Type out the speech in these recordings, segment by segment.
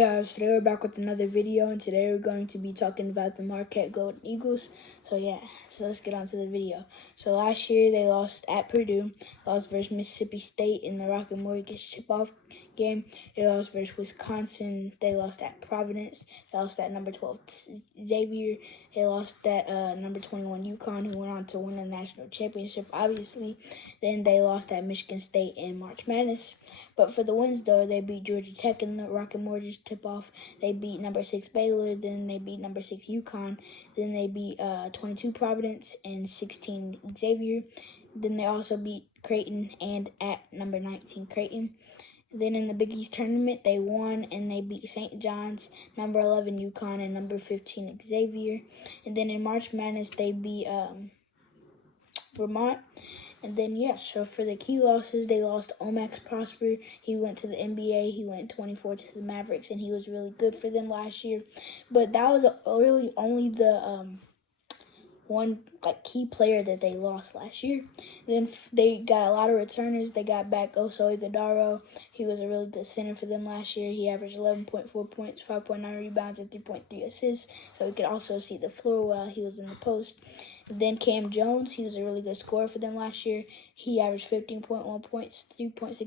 Hey guys, today we're back with another video, and today we're going to be talking about the Marquette Golden Eagles. So let's get on to the video. So last year they lost at Purdue, lost versus Mississippi State in the Rocket Mortgage tip-off game. They lost versus Wisconsin. They lost at Providence. They lost at number 12 Xavier. They lost at number 21 UConn, who went on to win the national championship, obviously. Then they lost at Michigan State in March Madness. But for the wins, though, they beat Georgia Tech in the Rocket Mortgage tip-off. They beat number 6 Baylor. Then they beat number 6 UConn. Then they beat 22 Providence and 16 Xavier. Then they also beat Creighton and at number 19 Creighton. Then in the Big East tournament, they won and they beat St. John's, number 11 UConn, and number 15 Xavier. And then in March Madness, they beat Vermont. And then, so for the key losses, they lost Omax Prosper. He went to the NBA. He went 24 to the Mavericks, and he was really good for them last year. But that was really only the one key player that they lost last year. Then they got a lot of returners. They got back Oso Ighodaro. He was a really good center for them last year. He averaged 11.4 points, 5.9 rebounds, and 3.3 assists. So he could also see the floor while he was in the post. Then Cam Jones, he was a really good scorer for them last year. He averaged 15.1 points, 3.6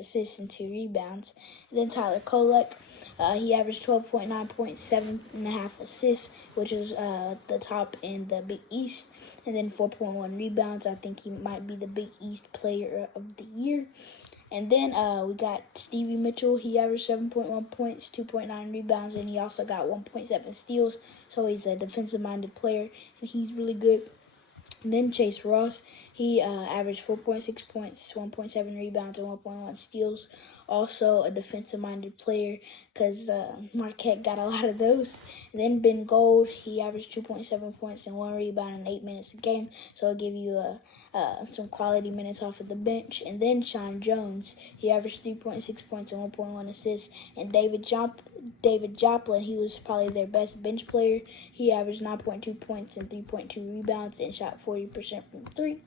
assists, and 2 rebounds. And then Tyler Kolek, he averaged 12.9 points, 7.5 assists, which is the top in the Big East. And then 4.1 rebounds. I think he might be the Big East Player of the Year. And then we got Stevie Mitchell. He averaged 7.1 points, 2.9 rebounds, and he also got 1.7 steals. So he's a defensive-minded player, and he's really good. And then Chase Ross, he averaged 4.6 points, 1.7 rebounds, and 1.1 steals. Also a defensive-minded player because Marquette got a lot of those. And then Ben Gold, he averaged 2.7 points and 1 rebound in 8 minutes a game. So it'll give you some quality minutes off of the bench. And then Sean Jones, he averaged 3.6 points and 1.1 assists. And David Joplin, he was probably their best bench player. He averaged 9.2 points and 3.2 rebounds and shot 40% from 3.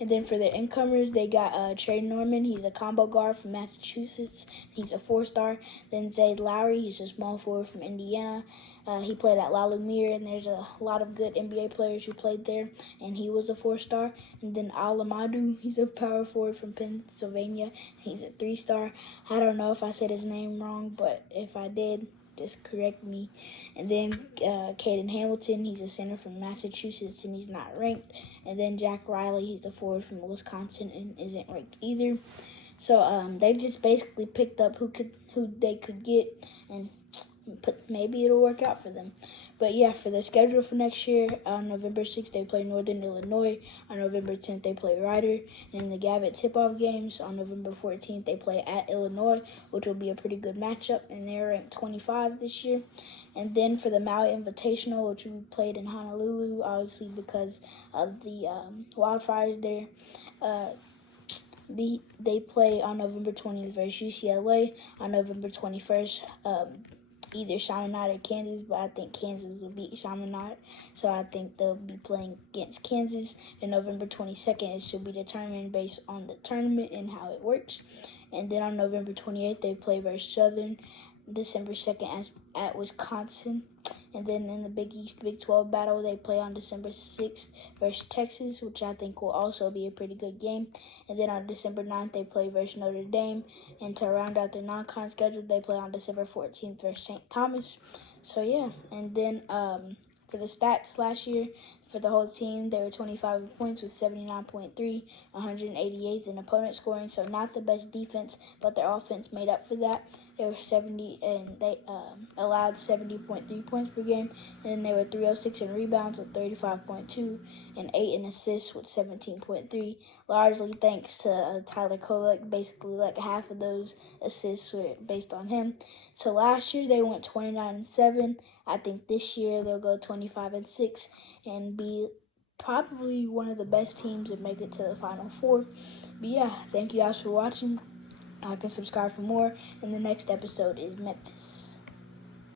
And then for the incomers, they got Trey Norman. He's a combo guard from Massachusetts. He's a 4-star. Then Zayd Lowry. He's a small forward from Indiana. He played at La Lumiere, and there's a lot of good NBA players who played there, and he was a 4-star. And then Alamadu. He's a power forward from Pennsylvania. He's a 3-star. I don't know if I said his name wrong, but if I did, just correct me. And then Caden Hamilton, he's a center from Massachusetts, and he's not ranked. And then Jack Riley, he's the forward from Wisconsin and isn't ranked either. So they just basically picked up who they could get, and maybe it'll work out for them. But yeah, for the schedule for next year, on November 6th, they play Northern Illinois. On November 10th, they play Rider. And in the Gavitt tip-off games, on November 14th, they play at Illinois, which will be a pretty good matchup. And they're ranked 25 this year. And then for the Maui Invitational, which will be played in Honolulu, obviously because of the wildfires there, they play on November 20th versus UCLA. On November 21st, either Chaminade or Kansas, but I think Kansas will beat Chaminade, so I think they'll be playing against Kansas. And November 22nd, it should be determined based on the tournament and how it works. And then on November 28th, they play versus Southern. December 2nd at Wisconsin. And then in the Big East Big 12 battle, they play on December 6th versus Texas, which I think will also be a pretty good game. And then on December 9th, they play versus Notre Dame. And to round out their non-con schedule, they play on December 14th versus St. Thomas. So, yeah. And then for the stats last year, for the whole team, they were 25 points with 79.3, 188th in opponent scoring. So not the best defense, but their offense made up for that. They were 70, and they allowed 70.3 points per game. And then they were 306 in rebounds with 35.2, and 8 in assists with 17.3. Largely thanks to Tyler Kolek. Basically, half of those assists were based on him. So last year they went 29-7. I think this year they'll go 25-6 and be probably one of the best teams and make it to the Final Four. But yeah, thank you guys for watching. Like and subscribe for more. And the next episode is Memphis.